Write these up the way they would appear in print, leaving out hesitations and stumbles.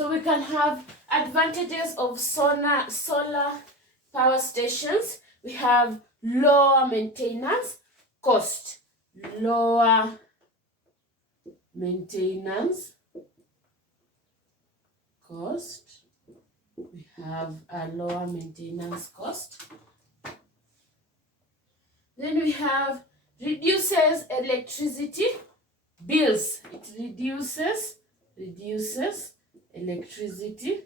So we can have advantages of solar power stations. We have lower maintenance cost. Lower maintenance cost. We have a lower maintenance cost. Then we have reduces electricity bills. It reduces electricity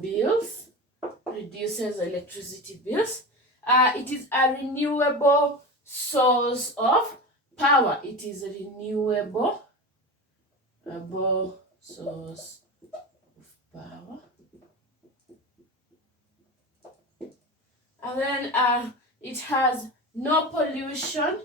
bills. Reduces electricity bills. It is a renewable source of power. It is a renewable source of power. And then it has no pollution.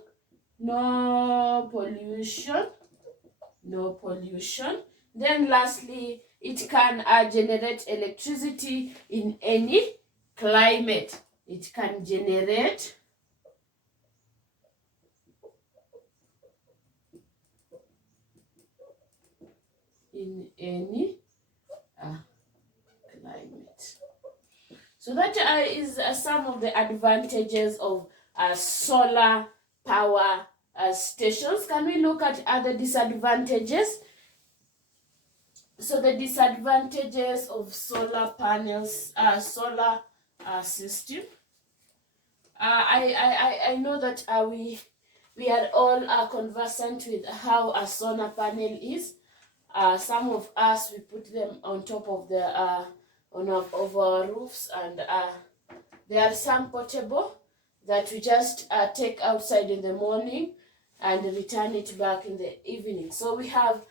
Then lastly, it can generate electricity in any climate. It can generate in any climate. So that is some of the advantages of solar power stations. Can we look at other disadvantages? So the disadvantages of solar panels, solar system. I know that we are all conversant with how a solar panel is. Some of us, we put them on top of the of our roofs, and there are some portable that we just take outside in the morning and return it back in the evening. So we have